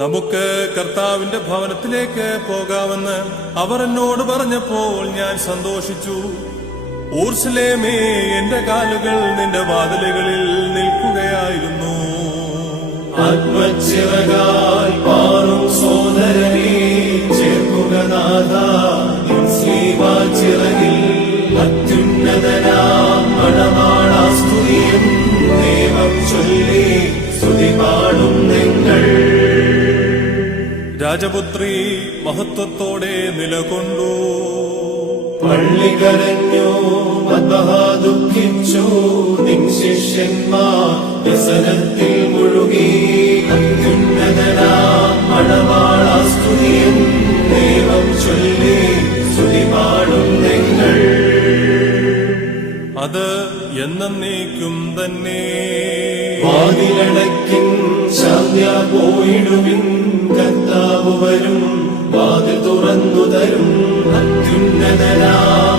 നമുക്ക് കർത്താവിന്റെ ഭവനത്തിലേക്ക് പോകാമെന്ന് അവർ എന്നോട് പറഞ്ഞപ്പോൾ ഞാൻ സന്തോഷിച്ചു. ഊർശലേമേ, എന്റെ കാലുകൾ നിന്റെ വാതിലുകളിൽ നിൽക്കുകയായിരുന്നു. ആത്മച്ചിറകാൽ പാറും സോദരനെ ചേർക്കുക നാഥാ, ചിറകിൽ അത്യുന്നതനാം മണവാളാസ്തുതിയും ദൈവം ചൊല്ലി സ്തുതി പാടും നിങ്ങൾ. രാജപുത്രി മഹത്വത്തോടെ നിലകൊണ്ടു. പള്ളി കരഞ്ഞു, മദ്ബഹ ദുഃഖിച്ചു, നിൻ ശിഷ്യന്മാർ വ്യസനത്തിൽ മുഴുകി. അത്യുന്നതനാം മണവാളാസ്തുതിയും ദൈവം ചൊല്ലി സ്തുതി പാടും നിങ്ങൾ. അത് എന്നേക്കും തന്നെ. വാതിലടയ്ക്കിൻ, ശാന്ത്യ പോയിടുവിൻ, കർത്താവ് വരും, വാതിൽ തുറന്നു തരും. അത്യുന്നതനാം